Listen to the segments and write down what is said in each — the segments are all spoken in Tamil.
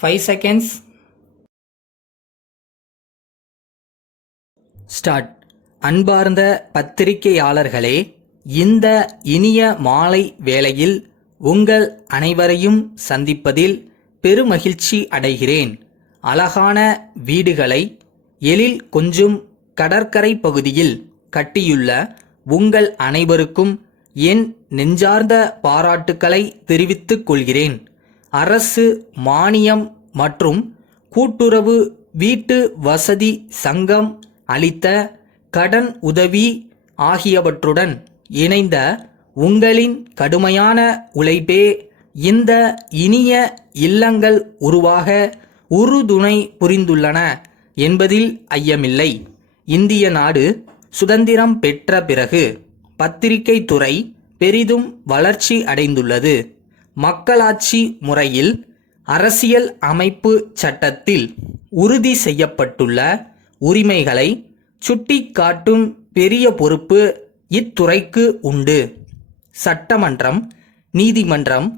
5 seconds. ஸ்டார்ட். அன்பார்ந்த பத்திரிகையாளர்களே, இந்த இனிய மாலை வேளையில் உங்கள் அனைவரையும் சந்திப்பதில் பெருமகிழ்ச்சி அடைகிறேன். அழகான வீடுகளை எழில் கொஞ்சும் கடற்கரை பகுதியில் கட்டியுள்ள உங்கள் அனைவருக்கும் என் நெஞ்சார்ந்த பாராட்டுக்களை தெரிவித்துக் கொள்கிறேன். அரசு மானியம் மற்றும் கூட்டுறவு வீட்டு வசதி சங்கம் அளித்த கடன் உதவி ஆகியவற்றுடன் இணைந்த உங்களின் கடுமையான உழைப்பே இந்த இனிய இல்லங்கள் உருவாக உறுதுணை புரிந்துள்ளன என்பதில் ஐயமில்லை. இந்திய நாடு சுதந்திரம் பெற்ற பிறகு பத்திரிகை துறை பெரிதும் வளர்ச்சி அடைந்துள்ளது. மக்களாட்சி முறையில் அரசியல் அமைப்பு சட்டத்தில் உறுதி செய்யப்பட்டுள்ள உரிமைகளை சுட்டிக்காட்டும் பெரிய பொறுப்பு இத்துறைக்கு உண்டு. சட்டமன்றம், நீதிமன்றம்,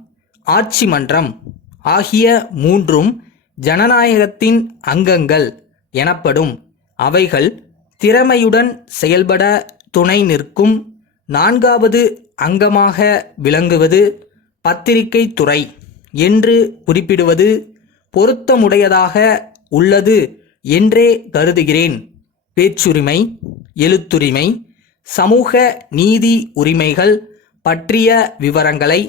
ஆட்சி மன்றம் ஆகிய மூன்றும் ஜனநாயகத்தின் அங்கங்கள் எனப்படும். அவைகள் திறமையுடன் செயல்பட துணை நிற்கும் நான்காவது அங்கமாக விளங்குவது பத்திரிகை துறை என்று குறிப்பிடுவது பொருத்தமுடையதாக உள்ளது என்றே கருதுகிறேன். பேச்சுரிமை, எழுத்துரிமை, சமூக நீதி உரிமைகள் பற்றிய விவரங்களை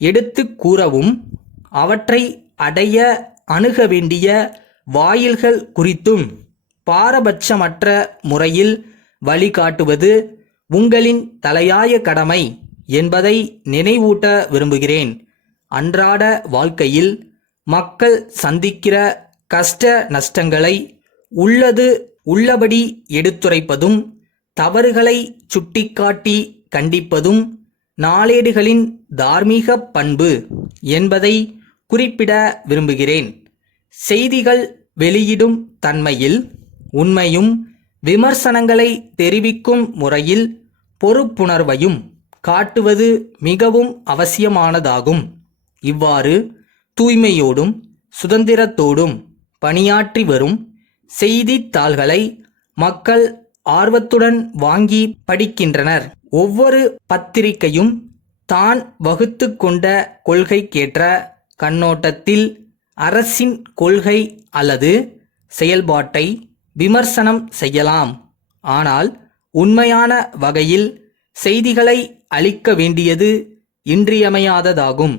எடுத்து கூறவும் அவற்றை அடைய அணுக வேண்டிய வாயில்கள் குறித்தும் பாரபட்சமற்ற முறையில் வழிகாட்டுவது உங்களின் தலையாய கடமை என்பதை நினைவூட்ட விரும்புகிறேன். அன்றாட வாழ்க்கையில் மக்கள் சந்திக்கிற கஷ்ட நஷ்டங்களை உள்ளபடி எடுத்துரைப்பதும் தவறுகளை சுட்டிக்காட்டி கண்டிப்பதும் நாளேடுகளின் தார்மீக பண்பு என்பதை குறிப்பிட விரும்புகிறேன். செய்திகள் வெளியிடும் தன்மையில் உண்மையும் விமர்சனங்களை தெரிவிக்கும் முறையில் பொறுப்புணர்வையும் காட்டுவது மிகவும் அவசியமானதாகும். இவ்வாறு தூய்மையோடும் சுதந்திரத்தோடும் பணியாற்றி வரும் செய்தித்தாள்களை மக்கள் ஆர்வத்துடன் வாங்கி படிக்கின்றனர். ஒவ்வொரு பத்திரிகையும் தான் வகுத்து கொண்ட கொள்கைக்கேற்ற கண்ணோட்டத்தில் அரசின் கொள்கை அல்லது செயல்பாட்டை விமர்சனம் செய்யலாம். ஆனால் உண்மையான வகையில் செய்திகளை அளிக்க வேண்டியது இன்றியமையாததாகும்.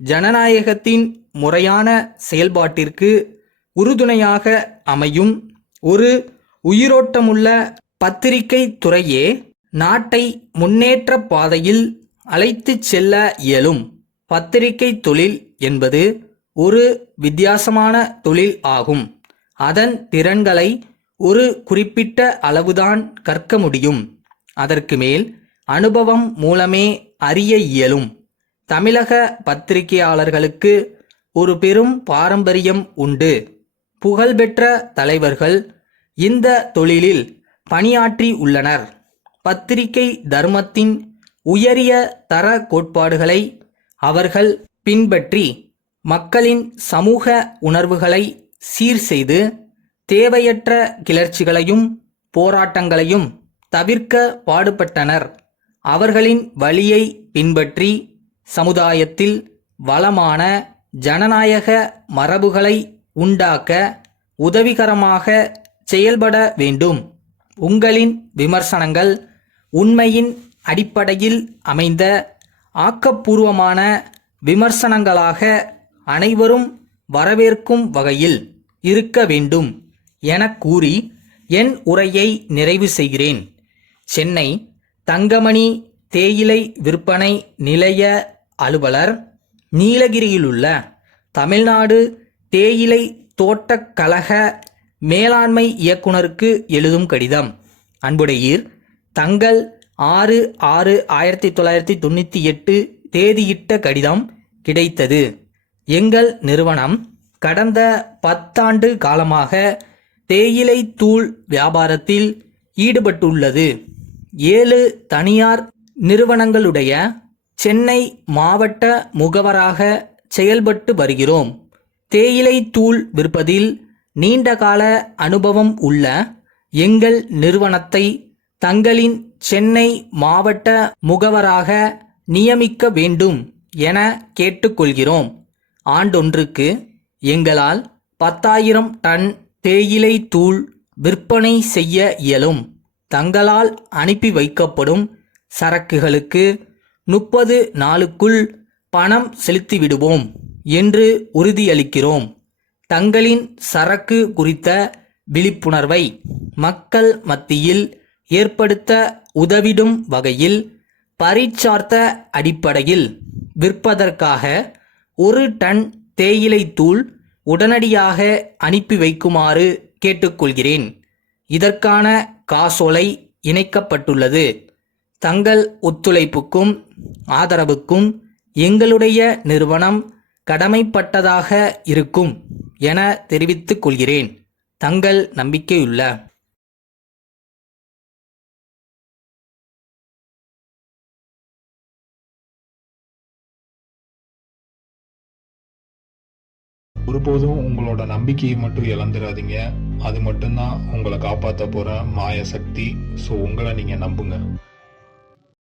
ஜனநாயகத்தின் முறையான செயல்பாட்டிற்கு உறுதுணையாக அமையும் ஒரு உயிரோட்டமுள்ள பத்திரிகை துறையே நாட்டை முன்னேற்ற பாதையில் அழைத்துச் செல்ல இயலும். பத்திரிகை தொழில் என்பது ஒரு வித்தியாசமான தொழில் ஆகும். அதன் திறன்களை ஒரு குறிப்பிட்ட அளவுதான் கற்க முடியும். அதற்கு மேல் அனுபவம் மூலமே அறிய இயலும். தமிழக பத்திரிகையாளர்களுக்கு ஒரு பெரும் பாரம்பரியம் உண்டு. புகழ்பெற்ற தலைவர்கள் இந்த தொழிலில் பணியாற்றி உள்ளனர். பத்திரிகை தர்மத்தின் உயரிய தர கோட்பாடுகளை அவர்கள் பின்பற்றி மக்களின் சமூக உணர்வுகளை சீர் செய்து தேவையற்ற கிளர்ச்சிகளையும் போராட்டங்களையும் தவிர்க்க பாடுபட்டனர். அவர்களின் வழியை பின்பற்றி சமுதாயத்தில் வளமான ஜனநாயக மரபுகளை உண்டாக்க உதவிகரமாக செயல்பட வேண்டும். உங்களின் விமர்சனங்கள் உண்மையின் அடிப்படையில் அமைந்த ஆக்கப்பூர்வமான விமர்சனங்களாக அனைவரும் வரவேற்கும் வகையில் இருக்க வேண்டும் என கூறி என் உரையை நிறைவு செய்கிறேன். சென்னை தங்கமணி தேயிலை விற்பனை நிலைய அலுவலர், நீலகிரியிலுள்ள தமிழ்நாடு தேயிலை தோட்டக் கழக மேலாண்மை இயக்குனருக்கு எழுதும் கடிதம். அன்புடையீர், தங்கள் 6/6/1998 தேதியிட்ட கடிதம் கிடைத்தது. எங்கள் நிறுவனம் கடந்த 10 ஆண்டு காலமாக தேயிலை தூள் வியாபாரத்தில் ஈடுபட்டுள்ளது. 7 தனியார் நிறுவனங்களுடைய சென்னை மாவட்ட முகவராக செயல்பட்டு வருகிறோம். தேயிலை தூள் விற்பதில் நீண்டகால அனுபவம் உள்ள எங்கள் நிறுவனத்தை தங்களின் சென்னை மாவட்ட முகவராக நியமிக்க வேண்டும் என கேட்டுக்கொள்கிறோம். ஆண்டொன்றுக்கு எங்களால் 10,000 டன் தேயிலை தூள் விற்பனை செய்ய இயலும். தங்களால் அனுப்பி வைக்கப்படும் சரக்குகளுக்கு 30 நாளுக்குள் பணம் செலுத்திவிடுவோம் என்று உறுதியளிக்கிறோம். தங்களின் சரக்கு குறித்த விழிப்புணர்வை மக்கள் மத்தியில் ஏற்படுத்த உதவிடும் வகையில் பரீட்சார்த்த அடிப்படையில் விற்பதற்காக 1 டன் தேயிலை தூள் உடனடியாக அனுப்பி வைக்குமாறு கேட்டுக்கொள்கிறேன். இதற்கான காசோலை இணைக்கப்பட்டுள்ளது. தங்கள் ஒத்துழைப்புக்கும் ஆதரவுக்கும் எங்களுடைய நிறுவனம் கடமைப்பட்டதாக இருக்கும் என தெரிவித்துக் கொள்கிறேன். தங்கள் நம்பிக்கையுள்ள ஒருபோதும் உங்களோட நம்பிக்கையை மட்டும் இழந்துடாதீங்க. அது மட்டும்தான் உங்களை காப்பாற்ற போற மாய சக்தி. ஸோ உங்களை நீங்க நம்புங்க.